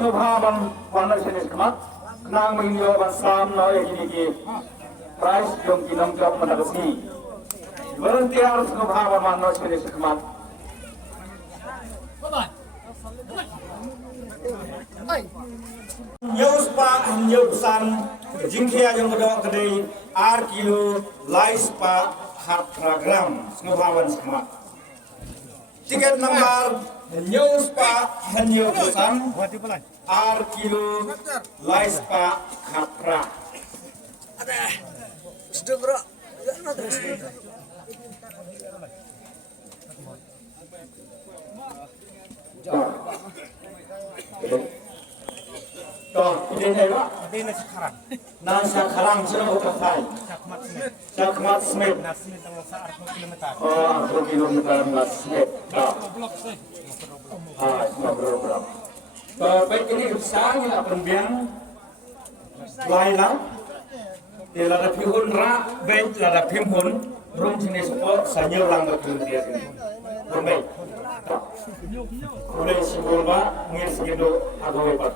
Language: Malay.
Snobhaban Panasinis Kmat, Nang Minyo Basam no Yaki, Price Yung Kinam Job Managasi. Volunteer Snobhaban Panasinis Kmat. News pa Nyusan, Jingkia yung kedok kedai, kilo, lais pa hat program, Snobhaban Kmat. Tiket nomor News pa Nyusan, kilo, lais pa hatra. Ini apa? Nasa Karang sudah berkai. Cakmat Smith. Oh, 2 kilometer Smith. Program. Baik ini besarnya pembiang Laila. Di lada pihun ra, baik lada pihun, rum jenis sport sanyur lang berkemudian ini. Baik. Mulai simbol ba, ngir segitu agawe pat.